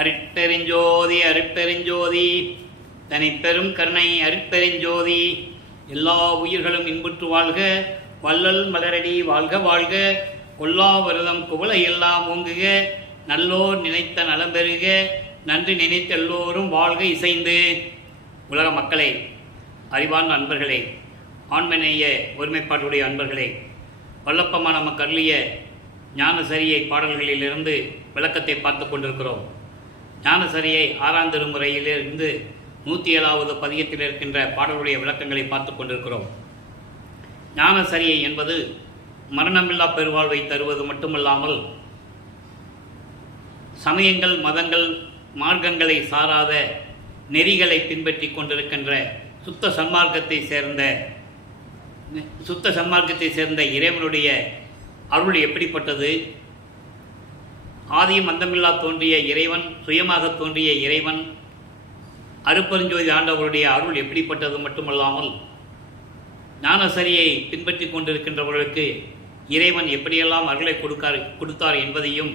அருட்பெருஞ்சோதி அருட்பெருஞ்சோதி தனிப்பெரும் கருணை அருட்பெருஞ்சோதி. எல்லா உயிர்களும் இன்புற்று வாழ்க, வள்ளல் மலரடி வாழ்க வாழ்க. கொல்லா வருதம் குவளை எல்லாம் ஓங்குக, நல்லோர் நினைத்த நலம் பெறுக, நன்றி நினைத்த எல்லோரும் வாழ்க இசைந்து. உலக மக்களே, அறிவார்ந்த அன்பர்களே, ஆண்மநேய ஒருமைப்பாட்டுடைய அன்பர்களே, வல்லப்பமா நமக்கு அருளிய ஞானசரியை பாடல்களிலிருந்து விளக்கத்தை பார்த்து கொண்டிருக்கிறோம். ஞானசரியை 6ஆம் திருமுறையிலிருந்து 107வது பதிகத்தில் இருக்கின்ற பாடலுடைய விளக்கங்களை பார்த்து கொண்டிருக்கிறோம். ஞானசரியை என்பது மரணமில்லா பெருவாழ்வை தருவது மட்டுமல்லாமல் சமயங்கள், மதங்கள், மார்க்கங்களை சாராத நெறிகளை பின்பற்றி கொண்டிருக்கின்ற சுத்த சன்மார்க்கத்தை சேர்ந்த இறைவனுடைய அருள் எப்படிப்பட்டது, ஆதியும் அந்தமில்லா தோன்றிய இறைவன், சுயமாக தோன்றிய இறைவன், அருட்பெருஞ்சோதி ஆண்டவருடைய அருள் எப்படிப்பட்டது மட்டுமல்லாமல் ஞானசரியை பின்பற்றி கொண்டிருக்கின்றவர்களுக்கு இறைவன் எப்படியெல்லாம் அருளை கொடுத்தார் என்பதையும்,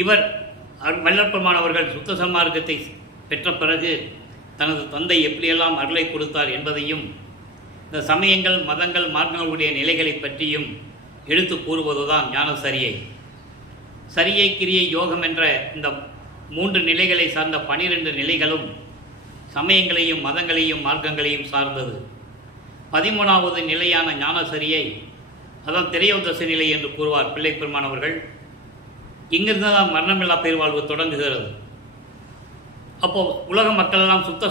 இவர் வல்லற்பெருமானவர்கள் சுத்த சன்மார்க்கத்தை பெற்ற பிறகு தனது தந்தை எப்படியெல்லாம் அருளை கொடுத்தார் என்பதையும், இந்த சமயங்கள், மதங்கள், மார்க்கங்களுடைய நிலைகளை பற்றியும் எடுத்து கூறுவதுதான் ஞானசரியை. சரியை, கிரியை, யோகம் என்ற இந்த 3 நிலைகளை சார்ந்த 12 நிலைகளும் சமயங்களையும், மதங்களையும், மார்க்கங்களையும் சார்ந்தது. 13வது நிலையான ஞானசரியை, அதான் திரையோதச நிலை என்று கூறுவார் பிள்ளைப்பெருமானவர்கள். இங்கிருந்து தான் மரணமில்லா பேர்வாழ்வு தொடங்குகிறது. அப்போது உலக மக்களெல்லாம் சுத்த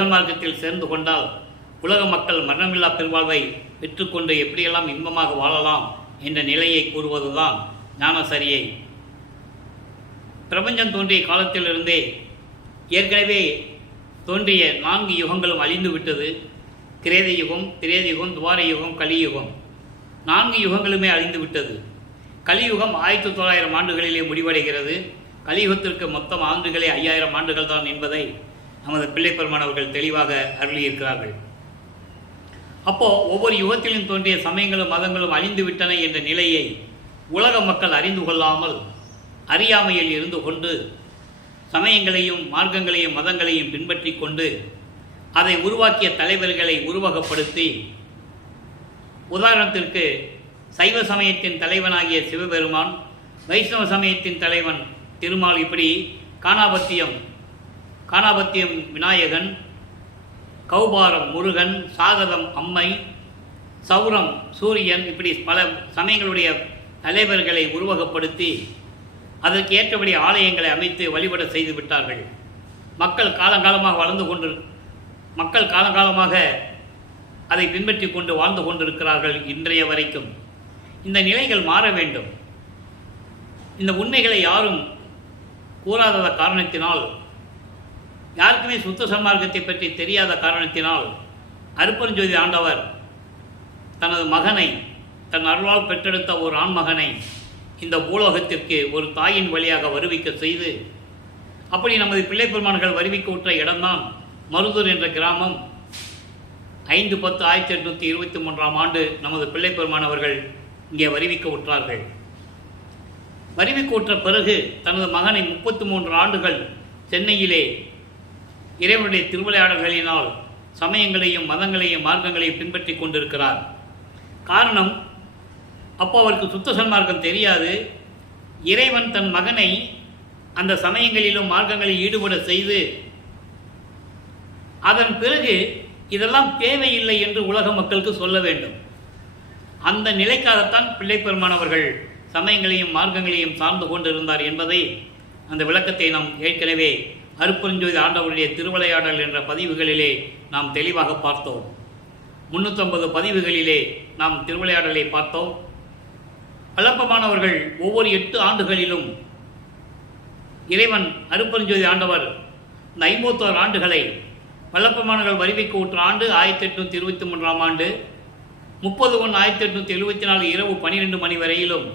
சன்மார்க்கத்தில் சேர்ந்து கொண்டால் உலக மக்கள் மரணமில்லா பெருவாழ்வை பெற்றுக்கொண்டு எப்படியெல்லாம் இன்பமாக வாழலாம் என்ற நிலையை கூறுவதுதான் ஞானசரியை. பிரபஞ்சம் தோன்றிய காலத்திலிருந்தே ஏற்கனவே தோன்றிய 4 யுகங்களும் அழிந்து விட்டது. கிரேத யுகம், திரேத யுகம், துவார யுகம், கலியுகம். 4 யுகங்களுமே அழிந்து விட்டது. கலியுகம் 1900 ஆண்டுகளிலே முடிவடைகிறது. கலியுகத்திற்கு மொத்தம் ஆண்டுகளே 5000 ஆண்டுகள் தான் என்பதை நமது பிள்ளைப்பெருமானவர்கள் தெளிவாக அருளியிருக்கிறார்கள். அப்போது ஒவ்வொரு யுகத்திலும் தோன்றிய சமயங்களும், மதங்களும் அழிந்து விட்டன என்ற நிலையை உலக மக்கள் அறிந்து கொள்ளாமல் அறியாமையில் இருந்து கொண்டு சமயங்களையும், மார்க்கங்களையும், மதங்களையும் பின்பற்றி கொண்டு அதை உருவாக்கிய தலைவர்களை உருவகப்படுத்தி, உதாரணத்திற்கு சைவ சமயத்தின் தலைவனாகிய சிவபெருமான், வைஷ்ணவ சமயத்தின் தலைவன் திருமால், இப்படி காணாபத்தியம் விநாயகன், கௌபாரம் முருகன், சாகதம் அம்மை, சௌரம் சூரியன், இப்படி பல சமயங்களுடைய தலைவர்களை உருவகப்படுத்தி அதற்கு ஏற்றபடி ஆலயங்களை அமைத்து வழிபட செய்து விட்டார்கள். மக்கள் காலங்காலமாக அதை பின்பற்றி கொண்டு வாழ்ந்து கொண்டிருக்கிறார்கள் இன்றைய வரைக்கும். இந்த நிலைகள் மாற வேண்டும். இந்த உண்மைகளை யாரும் கூறாத காரணத்தினால், யாருக்குமே சுத்த சன்மார்க்கத்தை பற்றி தெரியாத காரணத்தினால், அருட்பெருஞ்சோதி ஆண்டவர் தனது மகனை, தன் அருளால் பெற்றெடுத்த ஒரு ஆண்மகனை இந்த பூலோகத்திற்கு ஒரு தாயின் வழியாக வருவிக்க செய்து, அப்படி நமது பிள்ளைப்பெருமான்கள் வருவிக்க உற்ற இடம்தான் மருதூர் என்ற கிராமம். 5/10/1823 ஆண்டு நமது பிள்ளைப்பெருமானவர்கள் இங்கே வருவிக்க உற்றார்கள். வருவிக்க உற்ற பிறகு தனது மகனை 33 ஆண்டுகள் சென்னையிலே இறைவனுடைய திருவிளையாடல்களினால் சமயங்களையும், மதங்களையும், மார்க்கங்களையும் பின்பற்றி கொண்டிருக்கிறார். காரணம், அப்போ அவருக்கு சுத்த சன்மார்க்கம் தெரியாது. இறைவன் தன் மகனை அந்த சமயங்களிலும் மார்க்கங்களில் ஈடுபட செய்து அதன் பிறகு இதெல்லாம் தேவையில்லை என்று உலக மக்களுக்கு சொல்ல வேண்டும். அந்த நிலைக்காகத்தான் பிள்ளைப்பெருமானவர்கள் சமயங்களையும், மார்க்கங்களையும் சார்ந்து கொண்டிருந்தார் என்பதை, அந்த விளக்கத்தை நாம் ஏற்கனவே அருட்பெருஞ்சோதி ஆண்டவருடைய திருவிளையாடல் என்ற பதிவுகளிலே நாம் தெளிவாக பார்த்தோம். 350 பதிவுகளிலே நாம் திருவிளையாடலை பார்த்தோம். வல்லப்பமானவர்கள் ஒவ்வொரு 8 ஆண்டுகளிலும் இறைவன் அருட்பெருஞ்சோதி ஆண்டவர் இந்த 51 ஆண்டுகளை, வல்லப்பமானவர்கள் வருவிக்க உற்ற ஆண்டு 1823 ஆண்டு, 30/1/1874 இரவு 12 மணி வரையிலும்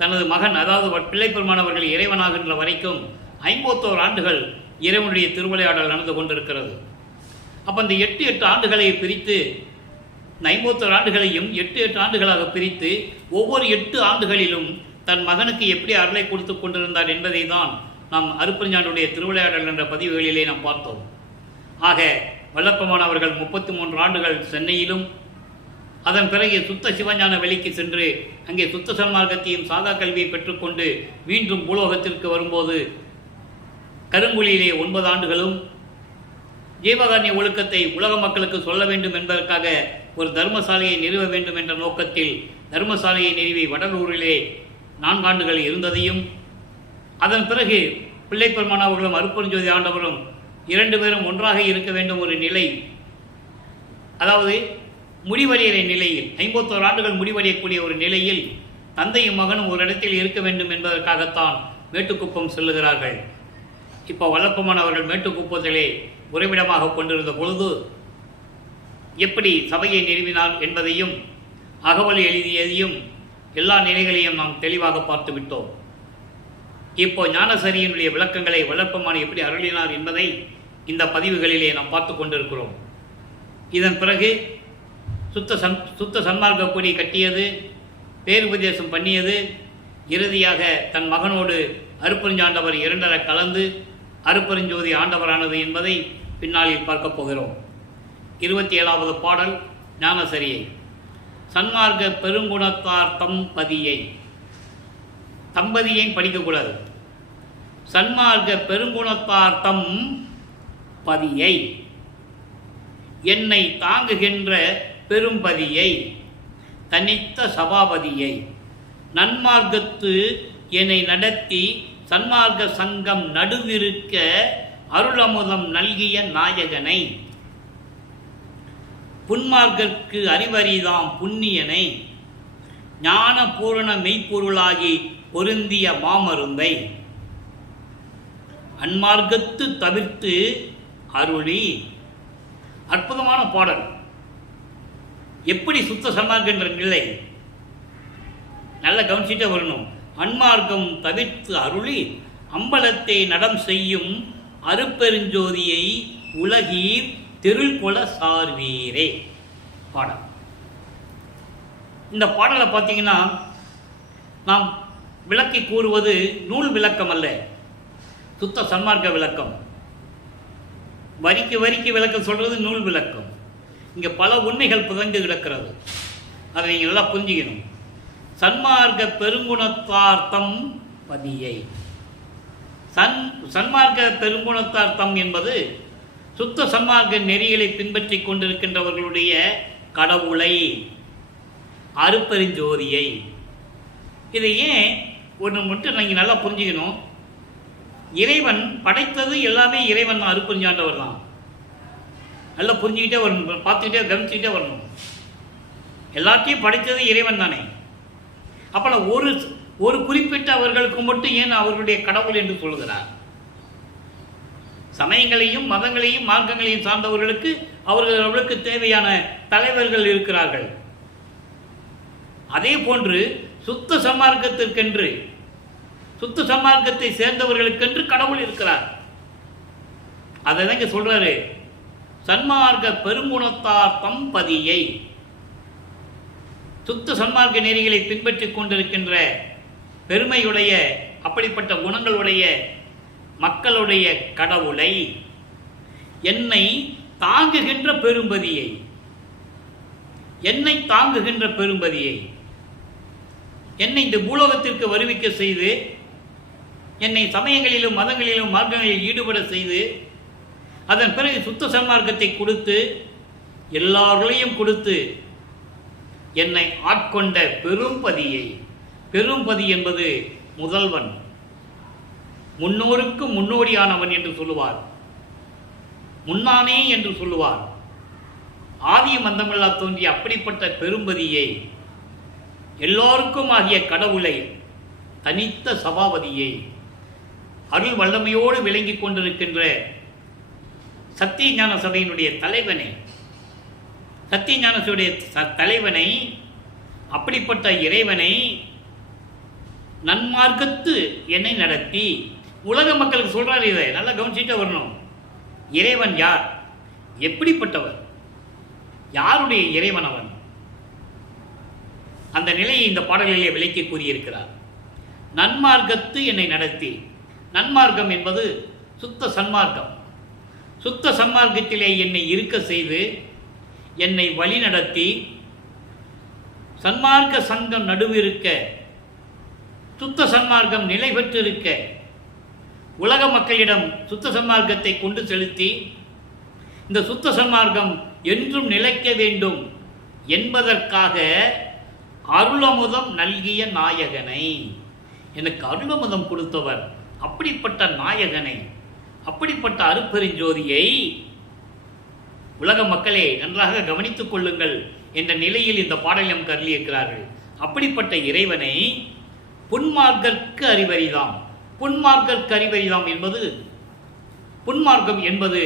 தனது மகன், அதாவது பிள்ளைப்பெருமானவர்கள் இறைவனாகின்ற வரைக்கும் 51 ஆண்டுகள் இறைவனுடைய திருவிளையாடல் நடந்து கொண்டிருக்கிறது. அப்போ அந்த 8 ஆண்டுகளை பிரித்து, 51 ஆண்டுகளையும் 8 ஆண்டுகளாக பிரித்து ஒவ்வொரு 8 ஆண்டுகளிலும் தன் மகனுக்கு எப்படி அருளை கொடுத்து கொண்டிருந்தார் என்பதை தான் நாம் அருப்பஞ்சாண்டுடைய திருவிளையாடல் என்ற பதிவுகளிலே நாம் பார்த்தோம். ஆக வல்லப்பமான் அவர்கள் 33 ஆண்டுகள் சென்னையிலும் அதன் பிறகு சுத்த சிவஞான வெளிக்கு சென்று அங்கே சுத்த சன்மார்க்கத்தையும் சாதா கல்வியை பெற்றுக்கொண்டு மீண்டும் பூலோகத்திற்கு வரும்போது கருங்குழியிலே 9 ஆண்டுகளும் ஜீவகாருண்ய ஒழுக்கத்தை உலக மக்களுக்கு சொல்ல வேண்டும் என்பதற்காக ஒரு தர்மசாலையை நிறுவ வேண்டும் என்ற நோக்கத்தில் தர்மசாலையை நிறுவி வடலூரிலே 4 ஆண்டுகள் இருந்ததையும், அதன் பிறகு பிள்ளைப்பெருமான் அவர்களும் அருப்பெருஞ்சோதி ஆண்டவரும் 2 பேரும் ஒன்றாக இருக்க வேண்டும் ஒரு நிலை, அதாவது முடிவடைகிற நிலையில் 51 ஆண்டுகள் முடிவடையக்கூடிய ஒரு நிலையில் தந்தையும் மகனும் ஒரு இடத்தில் இருக்க வேண்டும் என்பதற்காகத்தான் மேட்டுக்குப்பம் செல்லுகிறார்கள். இப்போ வல்லப்பமான் அவர்கள் மேட்டுக்குப்பத்திலே உறைவிடமாக கொண்டிருந்த பொழுது எப்படி சபையை நிறுவினார் என்பதையும் அகவல் எழுதியதையும் எல்லா நிலைகளையும் நாம் தெளிவாக பார்த்து விட்டோம். இப்போ ஞானசரியினுடைய விளக்கங்களை வல்லப்பமான் எப்படி அருளினார் என்பதை இந்த பதிவுகளிலே நாம் பார்த்து கொண்டிருக்கிறோம். இதன் பிறகு சுத்த சன்மார்க்க கொடி கட்டியது, பேருபதேசம் பண்ணியது, இறுதியாக தன் மகனோடு அருப்பெருஞ்சாண்டவர் 2 கலந்து அருப்பெருஞ்சோதி ஆண்டவரானது என்பதை பின்னாளில் பார்க்கப் போகிறோம். 27வது பாடல் ஞானசரியை. சன்மார்க்க பெருங்குணத்தார் தம்பதியை. தம்பதியை படிக்கக்கூடாது. சன்மார்க்க பெருங்குணத்தார் தம் பதியை, என்னை தாங்குகின்ற பெரும்பதியை, தனித்த சபாபதியை, நன்மார்க்கத்து என்னை நடத்தி சன்மார்க்க சங்கம் நடுவிருக்க அருளமுதம் நல்கிய நாயகனை, புன்மார்க்கற்கு அறிவறிதாம் புண்ணியனை, ஞான பூரண மெய்ப்பொருளாகி பொருந்திய மாமருந்தை, அன்மார்க்கத்து தவிர்த்து அருளி. அற்புதமான பாடல். எப்படி சுத்த சன்மார்க்கன்ற நிலை நல்ல கவனிச்சுட்டே வரணும். அன்மார்க்கம் தவிர்த்து அருளி அம்பலத்தை நடம் செய்யும் அருப்பெருஞ்சோதியை உலகீர் திருள்கொல சார்வீரே. பாடல். இந்த பாடலை பார்த்தீங்கன்னா நாம் விளக்கி கூறுவது நூல் விளக்கம் அல்ல, சுத்த சன்மார்க்க விளக்கம். வரிக்கு வரிக்கு விளக்கம் சொல்றது நூல் விளக்கம். இங்கே பல உண்மைகள் புதஞ்சு கிடக்கிறது, அதை நீங்கள் நல்லா புரிஞ்சுக்கணும். சன்மார்க்க பெருங்குணத்தார் தம் பதியை. சன்மார்க்க பெருங்குணத்தார் தம் என்பது சுத்த சன்மார்க்க நெறிகளை பின்பற்றி கொண்டிருக்கின்றவர்களுடைய கடவுளை, அருப்பெருஞ்சோதியை. இதை ஏன் ஒன்று மட்டும் நீங்கள் நல்லா புரிஞ்சுக்கணும். இறைவன் படைத்தது எல்லாமே இறைவன் தான், அருப்பெருஞ்சாண்டவர் தான். நல்லா புரிஞ்சுக்கிட்டே வரணும், பார்த்துக்கிட்டே கவனிச்சுக்கிட்டே வரணும். எல்லாத்தையும் படைத்தது இறைவன் தானே. அப்போ ஒரு குறிப்பிட்ட அவர்களுக்கு மட்டும் ஏன் அவர்களுடைய கடவுள் என்று சொல்கிறார்? சமயங்களையும் மதங்களையும் மார்க்கங்களையும் சார்ந்தவர்களுக்கு அவர்களுக்கு தேவையான தலைவர்கள் இருக்கிறார்கள். அதே போன்று சுத்த சன்மார்க்கத்திற்கென்று, சுத்த சன்மார்க்கத்தை சேர்ந்தவர்களுக்கென்று கடவுள் இருக்கிறார். அதை தான் இங்கே சொல்றாரு. சன்மார்க்க பெருங்குணத்தார் தம்பதியை, சுத்த சன்மார்க்க நெறிகளை பின்பற்றி கொண்டிருக்கின்ற பெருமையுடைய, அப்படிப்பட்ட குணங்களுடைய மக்களுடைய கடவுளை, என்னை தாங்குகின்ற பெரும்பதியை, என்னை தாங்குகின்ற பெரும்பதியை, என்னை இந்த பூலோகத்திற்கு வருவிக்க செய்து, என்னை சமயங்களிலும் மதங்களிலும் மார்க்கங்களில் ஈடுபட செய்து, அதன் பிறகு சுத்த சன்மார்க்கத்தை கொடுத்து, எல்லார்களையும் கொடுத்து என்னை ஆட்கொண்ட பெரும்பதியை. பெரும்பதி என்பது முதல்வன், முன்னோருக்கு முன்னோடியானவன் என்று சொல்லுவார், முன்னானே என்று சொல்லுவார். ஆதிய மந்தமில்லா தோன்றிய அப்படிப்பட்ட பெரும்பதியை, எல்லோருக்கும் ஆகிய கடவுளை, தனித்த சபாபதியை, அருள் வல்லமையோடு விளங்கி கொண்டிருக்கின்ற சத்திய ஞான சபையினுடைய தலைவனை, சத்திய ஞான சபையுடைய தலைவனை, அப்படிப்பட்ட இறைவனை நன்மார்க்கத்து என்னை நடத்தி, உலக மக்களுக்கு சொல்றாரு. இதை நல்லா கவனிச்சுட்டே வரணும். இறைவன் யார், எப்படிப்பட்டவர், யாருடைய இறைவன் அவன், அந்த நிலையை இந்த பாடலிலே விளக்கி கூறியிருக்கிறார். நன்மார்க்கத்து என்னை நடத்தி. நன்மார்க்கம் என்பது சுத்த சன்மார்க்கம். சுத்த சன்மார்க்கத்திலே என்னை இருக்க செய்து என்னை வழி நடத்தி சன்மார்க்க சங்கம் நடுவிருக்க, சுத்த சன்மார்க்கம் நிலை பெற்றிருக்க, உலக மக்களிடம் சுத்த சன்மார்க்கத்தை கொண்டு செலுத்தி இந்த சுத்த சன்மார்க்கம் என்றும் நிலைக்க வேண்டும் என்பதற்காக அருளமுதம் நல்கிய நாயகனை, எனக்கு அருளமுதம் கொடுத்தவர், அப்படிப்பட்ட நாயகனை, அப்படிப்பட்ட அருட்பெருஞ்சோதியை உலக மக்களே நன்றாக கவனித்துக் கொள்ளுங்கள் என்ற நிலையில் இந்த பாடலம் கருளியிருக்கிறார்கள். அப்படிப்பட்ட இறைவனை புன்மார்க்கற்கு அறிவறிதாம். புன்மார்க்கற்கு அறிவறிதாம் என்பது, புன்மார்க்கம் என்பது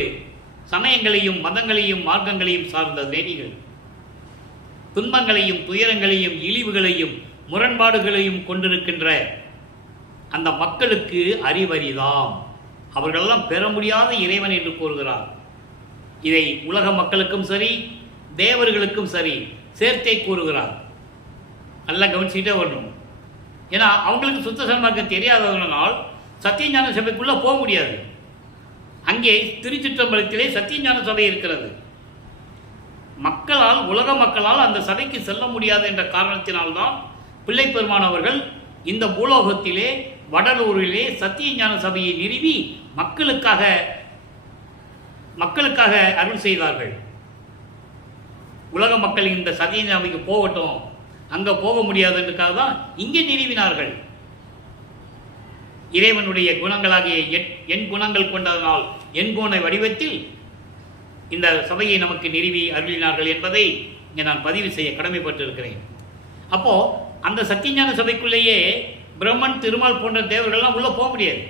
சமயங்களையும் மதங்களையும் மார்க்கங்களையும் சார்ந்த நெறிகள். துன்பங்களையும் துயரங்களையும் இழிவுகளையும் முரண்பாடுகளையும் கொண்டிருக்கின்ற அந்த மக்களுக்கு அறிவறிதாம். அவர்களெல்லாம் பெற முடியாத இறைவன் என்று கூறுகிறார். இதை உலக மக்களுக்கும் சரி தேவர்களுக்கும் சரி சேர்த்தே கூறுகிறார். நல்லா கவனிச்சுக்கிட்டே வரணும். ஏன்னா அவங்களுக்கு சுத்த சன்மார்க்கம் தெரியாதவர்களால் சத்தியஞான சபைக்குள்ளே போக முடியாது. அங்கே திருச்சிற்றம்பலத்திலே சத்தியஞான சபை இருக்கிறது. மக்களால், உலக மக்களால் அந்த சபைக்கு செல்ல முடியாது என்ற காரணத்தினால்தான் பிள்ளை பெருமான் அவர்கள் இந்த பூலோகத்திலே வடலூரிலே சத்தியஞான சபையை நிறுவி மக்களுக்காக அருள் செய்தார்கள். உலக மக்கள் இந்த சத்தியஞான சபைக்கு போகட்டும், அங்கே போக முடியாதுன்றதுக்காக தான் இங்கே நிறுவினார்கள். இறைவனுடைய குணங்களாகிய என் குணங்கள் கொண்டதனால் என் குண வடிவத்தில் இந்த சபையை நமக்கு நிறுவி அருளினார்கள் என்பதை இங்கே நான் பதிவு செய்ய கடமைப்பட்டிருக்கிறேன். அப்போது அந்த சத்தியஞான சபைக்குள்ளேயே பிரம்மன், திருமால் போன்ற தேவர்கள்லாம் உள்ளே போக முடியாது.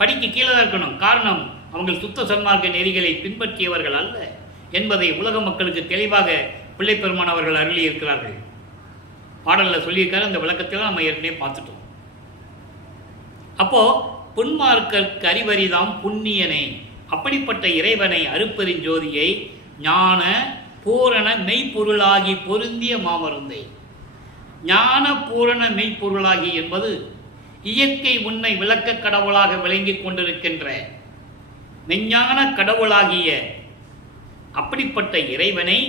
படிக்கு கீழே தான் இருக்கணும். காரணம், அவங்க சுத்த சன்மார்க்க நெறிகளை பின்பற்றியவர்கள் அல்ல என்பதை உலக மக்களுக்கு தெளிவாக பிள்ளை பெருமான் அவர்கள் அருளி இருக்கிறார்கள். பாடலில் சொல்லியிருக்காரு. அந்த விளக்கத்தில் நம்ம ஏற்கனவே பார்த்துட்டோம். அப்போது புன்மார்க்கற்கு அறிவறிதாம் புண்ணியனை, அப்படிப்பட்ட இறைவனை, அருட்பெருஞ்சோதியை, ஞான பூரண மெய்ப்பொருளாகி பொருந்திய மாமருந்தை. ஞான பூரண மெய்ப்பொருளாகி என்பது இயற்கை உன்னை விளக்க கடவுளாக விளங்கிக் கொண்டிருக்கின்ற மெஞ்ஞான கடவுளாகிய அப்படிப்பட்ட இறைவனை,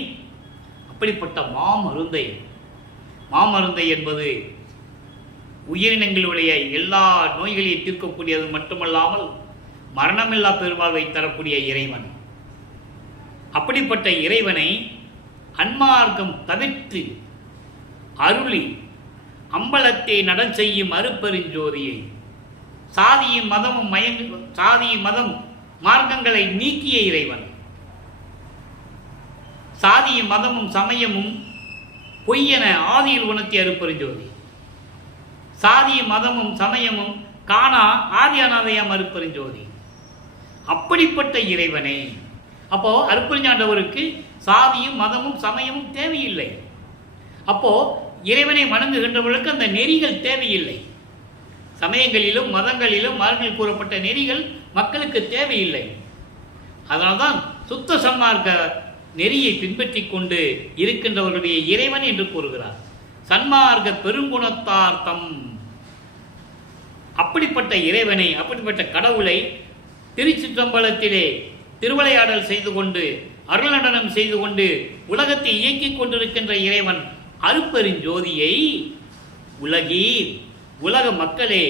அப்படிப்பட்ட மாமருந்தை. மாமருந்தை என்பது உயிரினங்களுடைய எல்லா நோய்களையும் தீர்க்கக்கூடியது மட்டுமல்லாமல் மரணமில்லா பெருவாழ்வை தரக்கூடிய இறைவன். அப்படிப்பட்ட இறைவனை அன்மார்க்கம் தவிர்த்து அருளி அம்பலத்தை நடன் செய்யும் அருட்பெருஞ்சோதியை, சாதியும் மதம் மார்க்கங்களை நீக்கிய இறைவன். சாதியும் மதமும் சமயமும் பொய்யென ஆதியில் உணர்த்திய அருட்பெருஞ்சோதி. சாதியும் மதமும் சமயமும் காணா ஆதி அநாதையாம் அருட்பெருஞ்சோதி. அப்படிப்பட்ட இறைவனை, அப்போ அருட்பெருஞ்சாண்டவருக்கு சாதியும் மதமும் சமயமும் தேவையில்லை. அப்போ இறைவனை வணங்குகின்றவர்களுக்கு அந்த நெறிகள் தேவையில்லை. சமயங்களிலும் மதங்களிலும் மார்களில் கூறப்பட்ட நெறிகள் மக்களுக்கு தேவையில்லை. அதனால்தான் சுத்த சன்மார்க்க நெறியை பின்பற்றி கொண்டு இருக்கின்றவர்களுடைய இறைவன் என்று கூறுகிறார். சன்மார்க்க பெருங்குணத்தார்த்தம். அப்படிப்பட்ட இறைவனை, அப்படிப்பட்ட கடவுளை திருச்சிற்றம்பலத்திலே திருவிளையாடல் செய்து கொண்டு, அருள் நடனம் செய்து கொண்டு உலகத்தை இயக்கிக் கொண்டிருக்கின்ற இறைவன் அருட்பெருஞ்சோதியை உலகீர், உலக மக்களே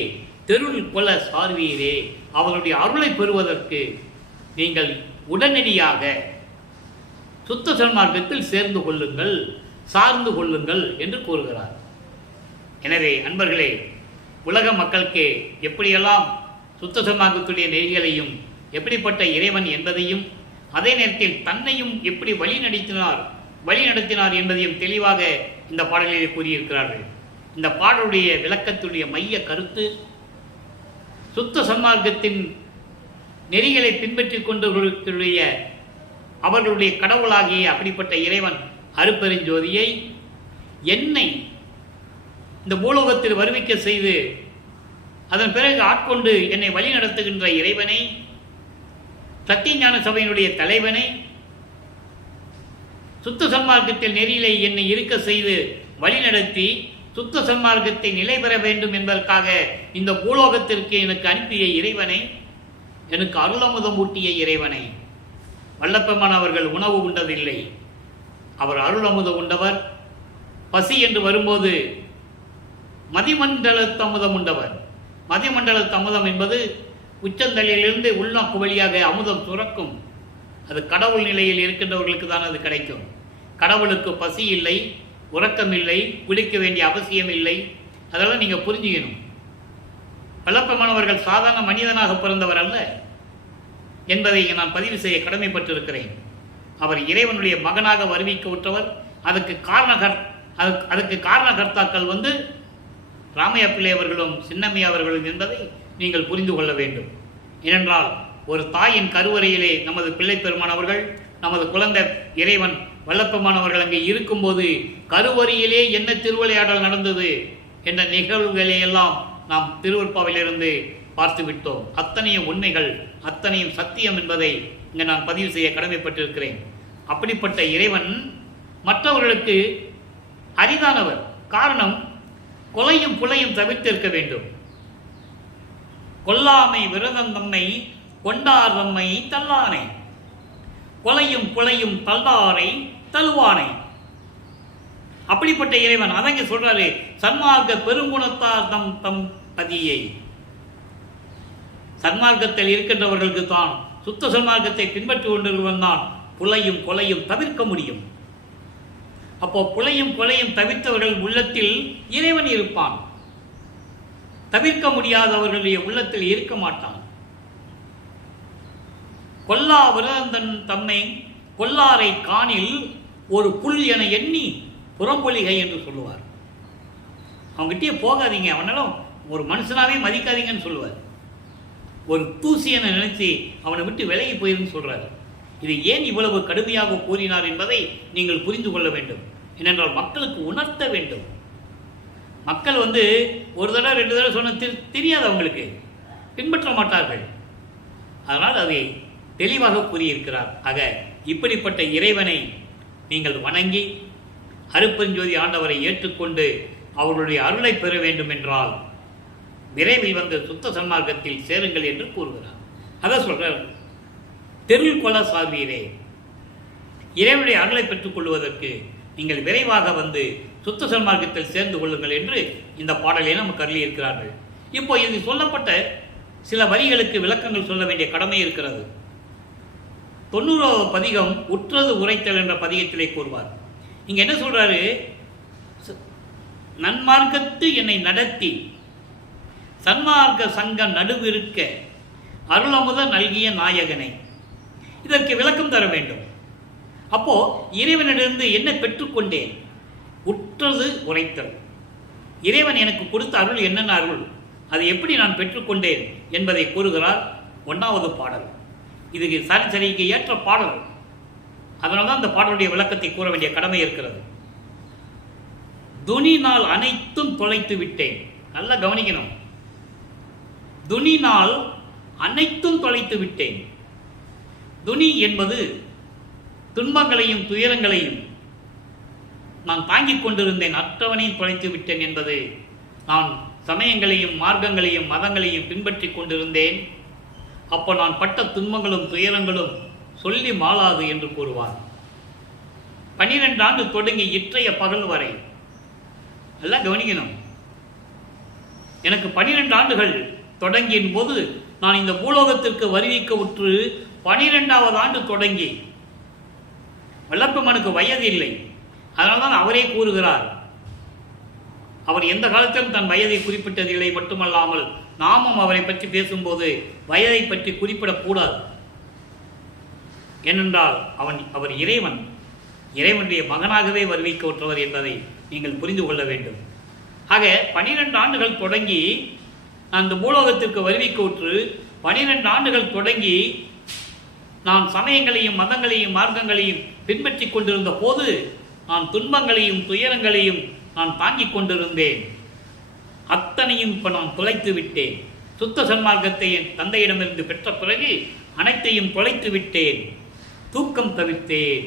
தெருள் கொல சார்வீரே, அவர்களுடைய அருளை பெறுவதற்கு நீங்கள் உடனடியாக சுத்த சன்மார்க்கத்தில் சேர்ந்து கொள்ளுங்கள், சார்ந்து கொள்ளுங்கள் என்று கூறுகிறார். எனவே அன்பர்களே, உலக மக்களுக்கு எப்படியெல்லாம் சுத்த சன்மார்க்கத்துடைய நெறிகளையும், எப்படிப்பட்ட இறைவன் என்பதையும், அதே நேரத்தில் தன்னையும் எப்படி வழி நடத்தினார் என்பதையும் தெளிவாக இந்த பாடலிலே கூறியிருக்கிறார்கள். இந்த பாடலுடைய விளக்கத்துடைய மைய கருத்து, சுத்த சன்மார்க்கத்தின் நெறிகளை பின்பற்றி கொண்டவர்களுடைய அவர்களுடைய கடவுளாகிய அப்படிப்பட்ட இறைவன் அருட்பெருஞ்சோதியை என்னை இந்த பூலோகத்தில் வருவிக்க செய்து அதன் பிறகு ஆட்கொண்டு என்னை வழி நடத்துகின்ற இறைவனை, சத்தியஞான சபையினுடைய தலைவனை, சுத்த சன்மார்க்கத்தில் நெறியிலே என்னை இருக்க செய்து வழிநடத்தி சுத்த சன்மார்க்கத்தை நிலை பெற வேண்டும் என்பதற்காக இந்த பூலோகத்திற்கு எனக்கு அனுப்பிய இறைவனை, எனக்கு அருளமுதம் ஊட்டிய இறைவனை. வல்லப்பெருமான் அவர்கள் உணவு உண்டதில்லை, அவர் அருளமுதம் உண்டவர். பசி என்று வரும்போது மதிமண்டலத்து அமுதம் உண்டவர். மதிமண்டலத்து அமுதம் என்பது உச்சந்தலையிலிருந்து உள்நாக்கு வழியாக அமுதம் சுரக்கும். அது கடவுள் நிலையில் இருக்கின்றவர்களுக்கு தான் அது கிடைக்கும். கடவுளுக்கு பசி இல்லை, உறக்கம் இல்லை, குடிக்க வேண்டிய அவசியம் இல்லை. அதெல்லாம் நீங்கள் புரிஞ்சுக்கணும். வல்லப்பெருமானவர்கள் சாதாரண மனிதனாக பிறந்தவர் அல்ல என்பதை நான் பதிவு செய்ய கடமைப்பட்டிருக்கிறேன். அவர் இறைவனுடைய மகனாக வருவிக்க உற்றவர். அதுக்கு காரணகர்த்தாக்கள் ராமையா பிள்ளை அவர்களும் சின்னம்மையா அவர்களும் என்பதை நீங்கள் புரிந்து கொள்ள வேண்டும். ஏனென்றால் ஒரு தாயின் கருவறையிலே நமது பிள்ளை பெருமானவர்கள், நமது குழந்தை இறைவன் வல்லப்பெருமானவர்கள் அங்கே இருக்கும்போது கருவறையிலே என்ன திருவிளையாடல் நடந்தது என்ற நிகழ்வுகளை எல்லாம் நாம் திருவருட்பாவிலிருந்து பார்த்து விட்டோம். அத்தனையும் உண்மைகள், அத்தனையும் சத்தியம் என்பதை இங்கே நான் பதிவு செய்ய கடமைப்பட்டிருக்கிறேன். அப்படிப்பட்ட இறைவன் மற்றவர்களுக்கு அரிதானவர். காரணம், கொலையும் புலையும் தவிர்த்திருக்க வேண்டும். கொல்லாமை விரதம் தம்மை கொண்டார் தம்மை தள்ளானை, கொலையும் புலையும் தள்ளாரை தழுவானை. அப்படிப்பட்ட இறைவன் அதங்க சொல்றாரு, சன்மார்க்க பெருங்குணத்தார் தம் தம் பதியை. சன்மார்க்கத்தில் இருக்கின்றவர்களுக்கு தான், சுத்த சன்மார்க்கத்தை பின்பற்றி கொண்டிருவன் தான் புலையும் கொலையும் தவிர்க்க முடியும். அப்போ புலையும் கொலையும் தவிர்த்தவர்கள் உள்ளத்தில் இறைவன் இருப்பான். தவிர்க்க முடியாதவர்களுடைய உள்ளத்தில் இருக்க மாட்டான். கொல்லா விரதந்தன் தம்மை கொல்லாரை காணில் ஒரு புல் என எண்ணி புறம்பொலிகை என்று சொல்லுவார். அவங்ககிட்டயே போகாதீங்க, அவனாலும் ஒரு மனுஷனாவே மதிக்காதீங்கன்னு சொல்லுவார். ஒரு தூசி என நினைச்சு அவனை விட்டு விலகி போயிருன்னு சொல்றாரு. இது ஏன் இவ்வளவு கடுமையாக கூறினார் என்பதை நீங்கள் புரிந்து கொள்ள வேண்டும். ஏனென்றால் மக்களுக்கு உணர்த்த வேண்டும். மக்கள் ஒரு தடவை 2 தடவை சொன்ன தெரியாது, அவங்களுக்கு பின்பற்ற மாட்டார்கள். அதனால் அதை தெளிவாக கூறியிருக்கிறார். ஆக இப்படிப்பட்ட இறைவனை நீங்கள் வணங்கி அருட்பெருஞ்சோதி ஆண்டவரை ஏற்றுக்கொண்டு அவர்களுடைய அருளை பெற வேண்டும் என்றால் விரைவில் சுத்த சன்மார்க்கத்தில் சேருங்கள் என்று கூறுகிறார். அதை சொல்றார், தெருள் கொல சார்வீரே, இறைவனுடைய அருளை பெற்றுக் கொள்வதற்கு நீங்கள் விரைவாக சுத்த சன்மார்க்கத்தில் சேர்ந்து கொள்ளுங்கள் என்று இந்த பாடலை நமக்கு அருளி இருக்கிறார்கள். இப்போ இது சொல்லப்பட்ட சில வரிகளுக்கு விளக்கங்கள் சொல்ல வேண்டிய கடமை இருக்கிறது. 90வது பதிகம் உற்றது உரைத்தல் என்ற பதிகத்திலே கூறுவார். இங்க என்ன சொல்றாரு, நன்மார்க்கத்து என்னை நடத்தி சன்மார்க்க சங்கம் நடுவிருக்க அருளமுத நல்கிய நாயகனை. இதற்கு விளக்கம் தர வேண்டும். அப்போ இறைவனிடமிருந்து என்ன பெற்றுக்கொண்டேன்? உற்றது உரைத்தல். இறைவன் எனக்கு கொடுத்த அருள் என்னென்ன அருள், அதை எப்படி நான் பெற்றுக்கொண்டேன் என்பதை கூறுகிறார் 1வது பாடல். இதுக்கு சரிக்கு ஏற்ற பாடல். அதனால தான் இந்த பாடலுடைய விளக்கத்தை கூற வேண்டிய கடமை இருக்கிறது. துனி நாள் அனைத்தும் தொலைத்து விட்டேன். நல்லா கவனிக்கணும். துனி நாள் அனைத்தும் தொலைத்து விட்டேன். துனி என்பது துன்பங்களையும் துயரங்களையும் நான் தாங்கிக் கொண்டிருந்தேன், அற்றவனையும் தொலைத்து விட்டேன் என்பது. நான் சமயங்களையும் மார்க்கங்களையும் மதங்களையும் பின்பற்றி கொண்டிருந்தேன். அப்போ நான் பட்ட துன்பங்களும் துயரங்களும் சொல்லி மாளாது என்று கூறுவார். 12 ஆண்டு தொடங்கி இற்றைய பகல் வரை. நல்லா கவனிக்கணும். எனக்கு 12 ஆண்டுகள் தொடங்கிய போது நான் இந்த பூலோகத்திற்கு வருவிக்க உற்று 12வது ஆண்டு தொடங்கி, வல்லப்பெருமானுக்கு வயது இல்லை. அதனால்தான் அவரே கூறுகிறார், அவர் எந்த காலத்திலும் தன் வயதை குறிப்பிட்டதில்லை. மட்டுமல்லாமல் நாமும் அவரை பற்றி பேசும்போது வயதை பற்றி குறிப்பிடக்கூடாது. ஏனென்றால் அவர் இறைவன், இறைவனுடைய மகனாகவே வருவிக்க உற்றவர் என்பதை நீங்கள் புரிந்து கொள்ள வேண்டும். ஆக 12 ஆண்டுகள் தொடங்கி நான் இந்த பூலோகத்திற்கு வருவிக்க உற்று 12 ஆண்டுகள் தொடங்கி நான் சமயங்களையும் மதங்களையும் மார்க்கங்களையும் பின்பற்றி கொண்டிருந்த போது நான் துன்பங்களையும் துயரங்களையும் நான் தாங்கிக் கொண்டிருந்தேன். அத்தனையும் இப்போ நான் தொலைத்து விட்டேன். சுத்த சன்மார்க்கத்தை என் தந்தையிடமிருந்து பெற்ற பிறகு அனைத்தையும் தொலைத்து விட்டேன். தூக்கம் தவிர்த்தேன்.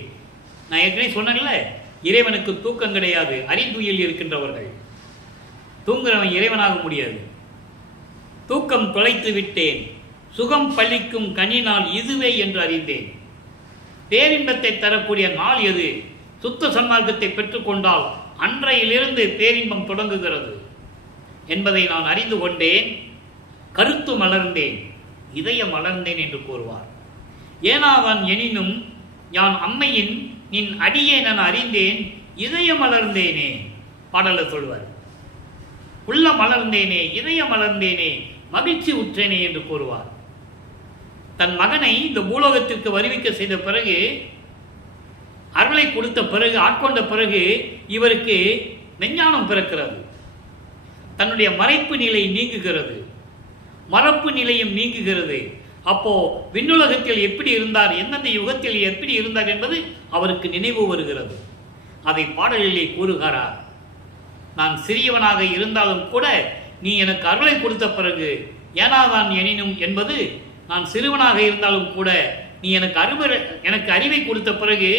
நான் ஏற்கனவே சொன்னேன்ல, இறைவனுக்கு தூக்கம் கிடையாது. அறிந்துயில் இருக்கின்றவர்கள் தூங்குறவன் இறைவனாக முடியாது. தூக்கம் தொலைத்து விட்டேன், சுகம் பழிக்கும் கனி நாள் இதுவே என்று அறிந்தேன். பேரின்பத்தை தரக்கூடிய நாள் எது? சுத்த சன்மார்க்கத்தை பெற்றுக்கொண்டால் அன்றையிலிருந்து பேரின்பம் தொடங்குகிறது என்பதை நான் அறிந்து கொண்டேன். கருத்து மலர்ந்தேன், இதயம் மலர்ந்தேன் என்று கூறுவார். ஏனாவன் எனினும் யான் அம்மையின் நின் அடியே நான் அறிந்தேன், இதயம் மலர்ந்தேனே. பாடல சொல்வார். உள்ள மலர்ந்தேனே, இதயம் மலர்ந்தேனே, மகிழ்ச்சி உற்றேனே என்று கூறுவார். தன் மகனை இந்த பூலோகத்திற்கு வருவிக்க செய்த பிறகு, அருளை கொடுத்த பிறகு, ஆட்கொண்ட பிறகு இவருக்கு மெஞ்ஞானம் பிறக்கிறது. தன்னுடைய மறைப்பு நிலை நீங்குகிறது, மறப்பு நிலையும் நீங்குகிறது. அப்போ விண்ணுலகத்தில் எப்படி இருந்தார், எந்தெந்த யுகத்தில் எப்படி இருந்தார் என்பது அவருக்கு நினைவு வருகிறது. அதை பாடலிலே கூறுகிறார். நான் சிறியவனாக இருந்தாலும் கூட நீ எனக்கு அருளை கொடுத்த பிறகு, ஏனாதான் எனினும் என்பது நான் சிறுவனாக இருந்தாலும் கூட நீ எனக்கு அறிவை கொடுத்த பிறகு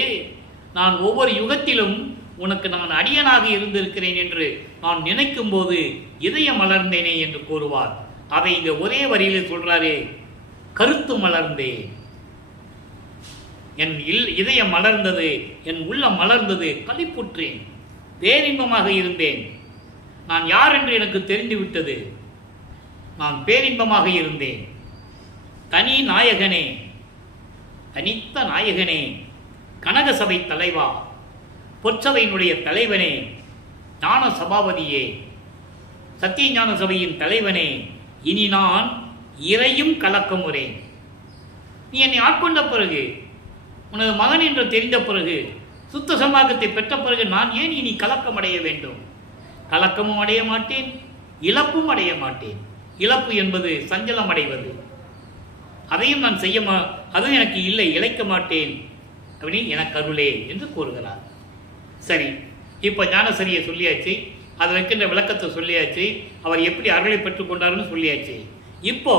நான் ஒவ்வொரு யுகத்திலும் உனக்கு நான் அடியனாக இருந்திருக்கிறேன் என்று நான் நினைக்கும் போது இதயம் மலர்ந்தேனே என்று கூறுவார். அதை இங்க ஒரே வரியிலே சொல்றாரே, கருத்து மலர்ந்தேன், என் இதயம் மலர்ந்தது, என் உள்ளம் மலர்ந்தது, களிப்புற்றேன், பேரின்பமாக இருந்தேன். நான் யார் என்று எனக்கு தெரிந்துவிட்டது. நான் பேரின்பமாக இருந்தேன். தனி நாயகனே, தனித்த நாயகனே, கனகசபை தலைவா, பொற்சபையினுடைய தலைவனே, ஞான சபாபதியே, சத்திய ஞான சபையின் தலைவனே, இனி நான் இறையும் கலக்கமுறேன். நீ என்னை ஆட்கொண்ட பிறகு, உனது மகன் என்று தெரிந்த பிறகு, சுத்த சன்மார்க்கத்தை பெற்ற பிறகு நான் ஏன் இனி கலக்கம் அடைய வேண்டும்? கலக்கமும் அடைய மாட்டேன், இழப்பும் அடைய மாட்டேன். இழப்பு என்பது சஞ்சலம் அடைவது, அதையும் நான் அதுவும் எனக்கு இல்லை, இழைக்க மாட்டேன் அப்படின்னு எனக்கு அருளே என்று கூறுகிறார். சரி, இப்போ ஞானசரியை சொல்லியாச்சு, அதில் இருக்கின்ற விளக்கத்தை சொல்லியாச்சு, அவர் எப்படி அருளை பெற்றுக்கொண்டாருன்னு சொல்லியாச்சு. இப்போ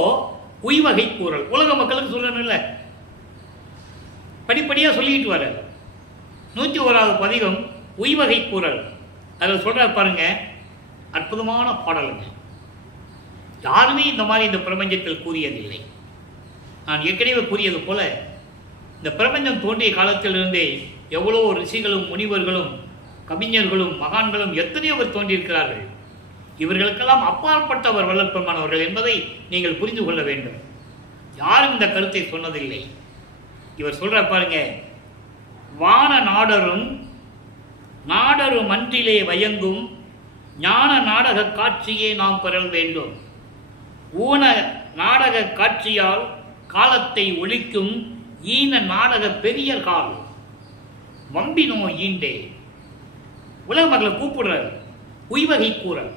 உய்வகை கூறல் உலக மக்களுக்கு சொல்லணும்ல, படிப்படியாக சொல்லிட்டு வர 101வது பதிகம் உய்வகை கூறல். அதில் சொல்றார் பாருங்க, அற்புதமான பாடலுங்க. யாருமே இந்த மாதிரி இந்த பிரபஞ்சத்தில் கூறியதில்லை. நான் ஏற்கனவே கூறியது போல, இந்த பிரபஞ்சம் தோன்றிய காலத்திலிருந்தே எவ்வளோ ரிஷிகளும் முனிவர்களும் கவிஞர்களும் மகான்களும் எத்தனையோ பேர் தோன்றியிருக்கிறார்கள். இவர்களுக்கெல்லாம் அப்பாற்பட்டவர் வல்லற்பெருமானவர்கள் என்பதை நீங்கள் புரிந்து கொள்ள வேண்டும். யாரும் இந்த கருத்தை சொன்னதில்லை. இவர் சொல்ற பாருங்க, வான நாடரும் நாடரும் மன்றிலே வயங்கும் ஞான நாடக காட்சியே நாம் பெறல் வேண்டும். ஊன நாடக காட்சியால் காலத்தை ஒழிக்கும் ஈன நாடக பெரிய கால் வம்பினோ ஈண்டே. உலக மக்களை கூப்பிடுறார், உய்வகை கூறல்.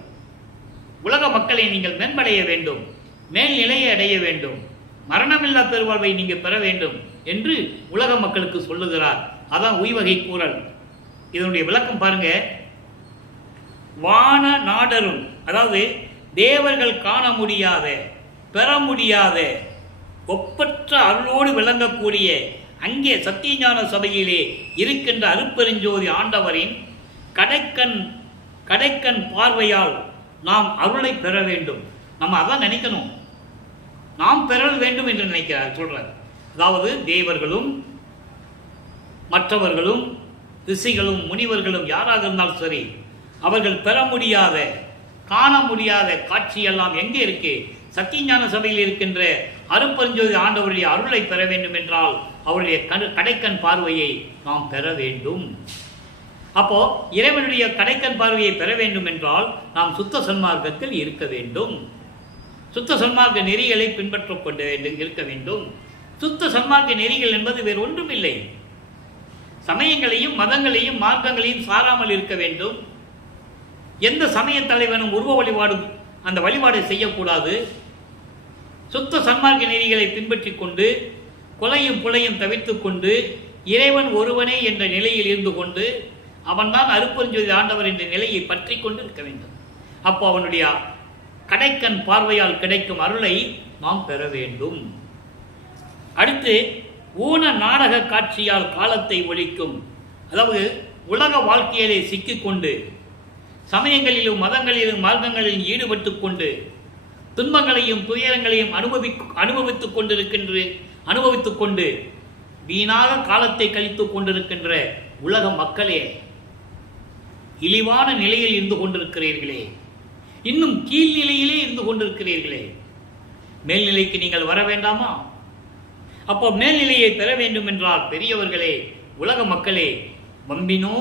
உலக மக்களை நீங்கள் மேம்படைய வேண்டும், மேல்நிலையை அடைய வேண்டும், மரணமில்லா பெருவாழ்வை நீங்கள் பெற வேண்டும் என்று உலக மக்களுக்கு சொல்லுகிறார். அதான் உய்வகை கூறல். இதனுடைய விளக்கம் பாருங்க. வான நாடரும், அதாவது தேவர்கள் காண முடியாத, பெற முடியாத, ஒப்பற்ற அருளோடு விளங்கக்கூடிய அங்கே சத்தியஞான சபையிலே இருக்கின்ற அருட்பெருஞ்சோதி ஆண்டவரின் கடைக்கண் பார்வையால் நாம் அருளை பெற வேண்டும். நம்ம அதான் நினைக்கணும், நாம் பெற வேண்டும் என்று நினைக்கிறார் சொல்றார். அதாவது தேவர்களும் மற்றவர்களும் ரிஷிகளும் முனிவர்களும் யாராக இருந்தாலும் சரி, அவர்கள் பெற முடியாத, காண முடியாத காட்சியெல்லாம் எங்கே இருக்கு? சத்தியஞான சபையில் இருக்கின்ற அருட்பெருஞ்சோதி ஆண்டவருடைய அருளை பெற வேண்டும் என்றால் அவருடைய கடைக்கண் பார்வையை நாம் பெற வேண்டும். அப்போ இறைவனுடைய கடைக்கண் பார்வையை பெற வேண்டும் என்றால் நாம் சுத்த சன்மார்க்கத்தில் இருக்க வேண்டும். சுத்த சன்மார்க்க நெறிகளை பின்பற்றக் கொண்டு இருக்க வேண்டும். சுத்த சன்மார்க்க நெறிகள் என்பது வேறு ஒன்றும் இல்லை. சமயங்களையும் மதங்களையும் மார்க்கங்களையும் சாராமல் இருக்க வேண்டும். எந்த சமய தலைவனும் உருவ வழிபாடு அந்த வழிபாடை செய்யக்கூடாது. சுத்த சன்மார்க்க நெறிகளை பின்பற்றி கொண்டு கொலையும் புலையும் தவிர்த்து கொண்டு இறைவன் ஒருவனே என்ற நிலையில் இருந்து கொண்டு அவன்தான் அருட்பெருஞ்சோதி ஆண்டவர் என்ற நிலையை பற்றி கொண்டு இருக்க வேண்டும். அப்போ அவனுடைய கடைக்கண் பார்வையால் கிடைக்கும் அருளை நாம் பெற வேண்டும். அடுத்து ஊன நாடக காட்சியால் காலத்தை ஒழிக்கும், அதாவது உலக வாழ்க்கையிலே சிக்கிக்கொண்டு சமயங்களிலும் மதங்களிலும் மார்க்கங்களிலும் ஈடுபட்டு கொண்டு துன்பங்களையும் துயரங்களையும் அனுபவித்துக் கொண்டு வீணாக காலத்தை கழித்துக் கொண்டிருக்கின்ற உலக மக்களே, இழிவான நிலையில் இருந்து கொண்டிருக்கிறீர்களே, இன்னும் கீழ்நிலையிலே இருந்து கொண்டிருக்கிறீர்களே, மேல்நிலைக்கு நீங்கள் வர வேண்டாமா? அப்போ மேல்நிலையை பெற வேண்டும் என்றால் பெரியவர்களே, உலக மக்களே, வம்பினோ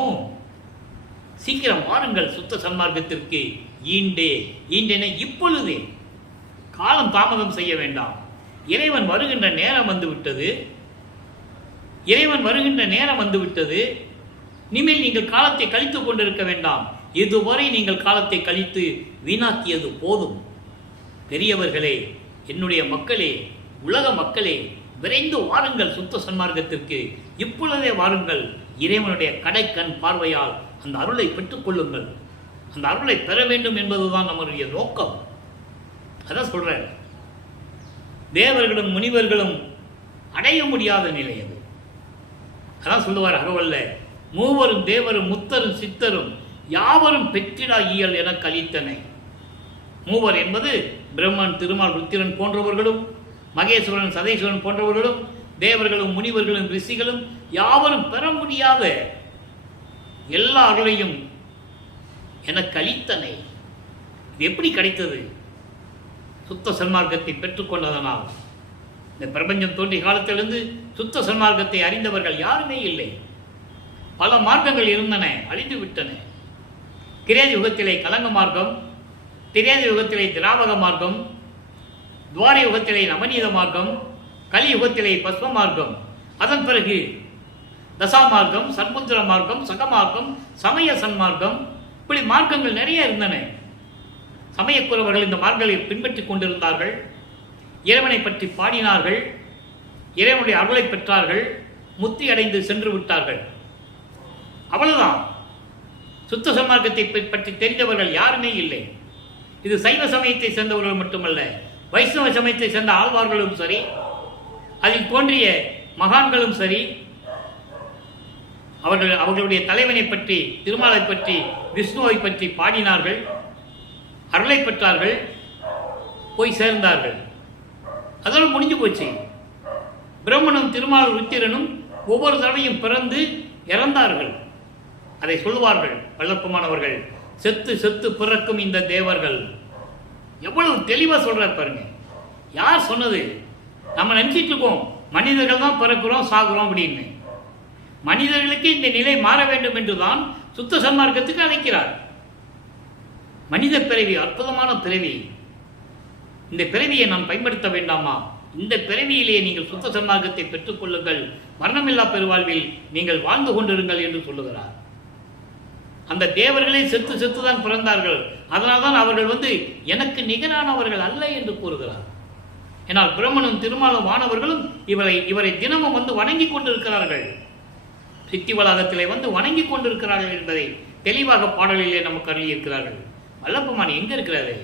சீக்கிரம் வாருங்கள் சுத்த சன்மார்க்கத்திற்கு. ஈண்டென இப்பொழுதே, காலம் தாமதம் செய்ய வேண்டாம். இறைவன் வருகின்ற நேரம் வந்துவிட்டது. இனிமேல் நீங்கள் காலத்தை கழித்துக் கொண்டிருக்க வேண்டாம். இதுவரை நீங்கள் காலத்தை கழித்து வீணாக்கியது போதும். பெரியவர்களே, என்னுடைய மக்களே, உலக மக்களே, விரைந்து வாருங்கள் சுத்த சன்மார்க்கத்திற்கு. இப்பொழுதே வாருங்கள். இறைவனுடைய கடைக்கண் பார்வையால் அந்த அருளை பெற்றுக் கொள்ளுங்கள். அந்த அருளை பெற வேண்டும் என்பதுதான் நம்முடைய நோக்கம். அதான் சொல்றேன், தேவர்களும் முனிவர்களும் அடைய முடியாத நிலை அது. அதான் சொல்லுவார் அகவல்ல, மூவரும் தேவரும் முத்தரும் சித்தரும் யாவரும் பெற்றிடா இயல் என கலித்தனை. மூவர் என்பது பிரம்மன், திருமால், ருத்திரன் போன்றவர்களும், மகேஸ்வரன், சதேஸ்வரன் போன்றவர்களும், தேவர்களும் முனிவர்களும் ரிஷிகளும் யாவரும் பெற முடியாத எல்லா அருளையும் எனக்கு அளித்தனை. இது எப்படி கிடைத்தது? சுத்த சன்மார்க்கத்தை பெற்றுக்கொண்டதனால். இந்த பிரபஞ்சம் தோன்றிய காலத்திலிருந்து சுத்த சன்மார்க்கத்தை அறிந்தவர்கள் யாருமே இல்லை. பல மார்க்கங்கள் இருந்தன, அழிந்து விட்டன. கிரேத யுகத்திலே கலங்க மார்க்கம், திரேத யுகத்திலே திராவக மார்க்கம், துவார யுகத்திலே நவநீத மார்க்கம், கலியுகத்திலே பஸ்ம மார்க்கம், அதன் பிறகு தசா மார்க்கம், சர்முத்திர மார்க்கம், சகமார்க்கம், சமய சன்மார்க்கம், இப்படி மார்க்கங்கள் நிறைய இருந்தன. சமயக்குறவர்கள் இந்த மார்க்கங்களை பின்பற்றி கொண்டிருந்தார்கள். இறைவனை பற்றி பாடினார்கள், இறைவனுடைய அருளை பெற்றார்கள், முத்தி அடைந்து சென்று விட்டார்கள். அவ்வளவுதான். சுத்த சன்மார்க்கத்தை பற்றி தெரிந்தவர்கள் யாருமே இல்லை. இது சைவ சமயத்தை சேர்ந்தவர்கள் மட்டுமல்ல, வைஷ்ணவ சமயத்தை சேர்ந்த ஆழ்வார்களும் சரி, அதில் தோன்றிய மகான்களும் சரி, அவர்களுடைய தலைவனை பற்றி, திருமாலை பற்றி, விஷ்ணுவை பற்றி பாடினார்கள், அருளை பெற்றார்கள், போய் சேர்ந்தார்கள். அதோடு முடிஞ்சு போச்சு. பிரம்மனும் திருமால் ருத்திரனும் ஒவ்வொரு தடவையும் பிறந்து இறந்தார்கள். அதை சொல்லுவார்கள் வல்லப்பமானவர்கள், செத்து செத்து பிறக்கும் இந்த தேவர்கள். எவ்வளவு தெளிவாக சொல்றார் பாருங்க. யார் சொன்னது? நம்ம நினைச்சிட்டு இருக்கோம் மனிதர்கள் தான் பிறக்கிறோம் சாகுறோம் அப்படின்னு. மனிதர்களுக்கு இந்த நிலை மாற வேண்டும் என்றுதான் சுத்த சன்மார்க்கத்துக்கு அழைக்கிறார். மனித பிறவி அற்புதமான பிறவி. இந்த பிறவியை நாம் பயன்படுத்த வேண்டாமா? இந்த பிறவியிலேயே நீங்கள் சுத்த சன்மார்க்கத்தை பெற்றுக் கொள்ளுங்கள், மரணமில்லா பெருவாழ்வில் நீங்கள் வாழ்ந்து கொண்டிருங்கள் என்று சொல்லுகிறார். அந்த தேவர்களே செத்து செத்துதான் பிறந்தார்கள். அதனால்தான் அவர்கள் எனக்கு நிகரானவர்கள் அல்ல என்று கூறுகிறார். ஏனால் பிரம்மனும் திருமாலும் வானவர்களும் இவரை தினமும் வணங்கி கொண்டிருக்கிறார்கள். சித்தி வளாகத்திலே வணங்கி கொண்டிருக்கிறார்கள் என்பதை தெளிவாக பாடலிலே நமக்கு அருளியிருக்கிறார்கள். வல்லப்பமான் எங்க இருக்கிறாரு?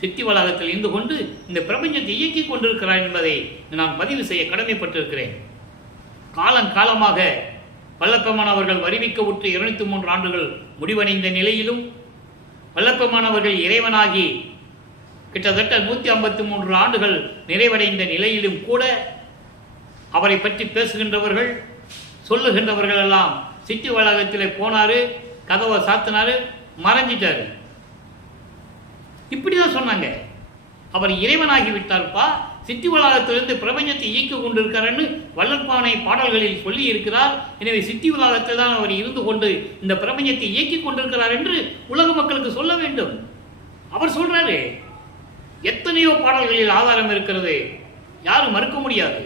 சித்தி வளாகத்தில் இருந்து கொண்டு இந்த பிரபஞ்சத்தை இயக்கி கொண்டிருக்கிறார் என்பதை நான் பதிவு செய்ய கடமைப்பட்டிருக்கிறேன். காலங்காலமாக வல்லப்பமானவர்கள் வருவிக்க உற்று 203 ஆண்டுகள் முடிவடைந்த நிலையிலும், வல்லப்பமானவர்கள் இறைவனாகி கிட்டத்தட்ட 153 ஆண்டுகள் நிறைவடைந்த நிலையிலும் கூட அவரை பற்றி பேசுகின்றவர்கள், சொல்லுகின்றவர்கள் எல்லாம் சித்தி வளாகத்திலே போனாரு, கதவை சாத்தினாரு, மறைஞ்சிட்டாரு. இப்படிதான் சொன்னாங்க. அவர் இறைவனாகி விட்டார்ப்பா, சித்தி வளாகத்திலிருந்து பிரபஞ்சத்தை இயக்கி கொண்டிருக்கிறார்னு வல்லப்பானை பாடல்களில் சொல்லி இருக்கிறார். எனவே சித்தி வளாகத்தில் தான் அவர் இருந்து கொண்டு இந்த பிரபஞ்சத்தை இயக்கி கொண்டிருக்கிறார் என்று உலக மக்களுக்கு சொல்ல வேண்டும். அவர் சொல்றாரு. எத்தனையோ பாடல்களில் ஆதாரம் இருக்கிறது, யாரும் மறுக்க முடியாது.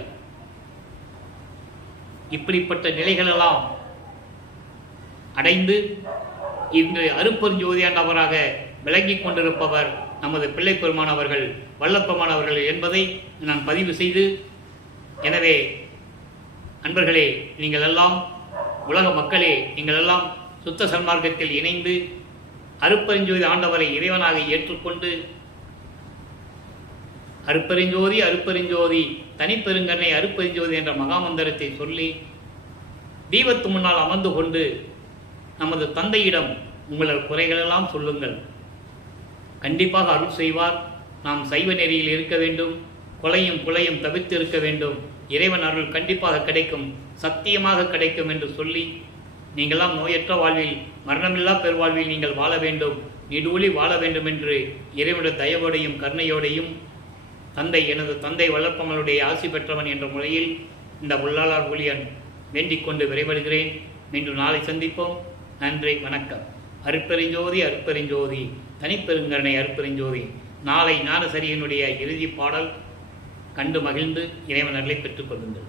இப்படிப்பட்ட நிலைகளெல்லாம் அடைந்து இன்று அருப்பெருஞ்சோதியாண்டவராக விளங்கிக் கொண்டிருப்பவர் நமது பிள்ளை பெருமான் அவர்கள், வல்லப்பமான் அவர்கள் என்பதை நான் பதிவு செய்து, எனவே அன்பர்களே, நீங்கள் எல்லாம், உலக மக்களே, நீங்கள் எல்லாம் சுத்த சன்மார்க்கத்தில் இணைந்து அருப்பெருஞ்சோதி ஆண்டவரை இறைவனாக ஏற்றுக்கொண்டு அருப்பெருஞ்சோதி அருப்பெருஞ்சோதி தனிப்பெருங்கண்ணை அருப்பெருஞ்சோதி என்ற மகாமந்திரத்தை சொல்லி தீபத்து முன்னால் அமர்ந்து கொண்டு நமது தந்தையிடம் உங்களது குறைகளெல்லாம் சொல்லுங்கள். கண்டிப்பாக அருள் செய்வார். நாம் சைவ நெறியில் இருக்க வேண்டும். கொலையும் குலையும் தவிர்த்து இருக்க வேண்டும். இறைவன் அருள் கண்டிப்பாக கிடைக்கும், சத்தியமாக கிடைக்கும் என்று சொல்லி, நீங்களாம் நோயற்ற வாழ்வில், மரணமில்லா பெருவாழ்வில் நீங்கள் வாழ வேண்டும், நீடூழி வாழ வேண்டும் என்று இறைவனுடைய தயவோடையும் கருணையோடையும் எனது தந்தை வளர்ப்பவனுடைய ஆசி பெற்றவன் என்ற முறையில் இந்த உள்ளாளர் ஊழியன் வேண்டிக் கொண்டு விரைவடுகிறேன். மீண்டும் நாளை சந்திப்போம். நன்றி, வணக்கம். அருட்பெருஞ்சோதி அருட்பெருஞ்சோதி தனிப்பெருங்கருணை அருட்பெருஞ்சோதி. நாளை ஞானசரியனுடைய இறுதி பாடல் கண்டு மகிழ்ந்து இறைவன் அருளை பெற்றுக் கொள்ளுங்கள்.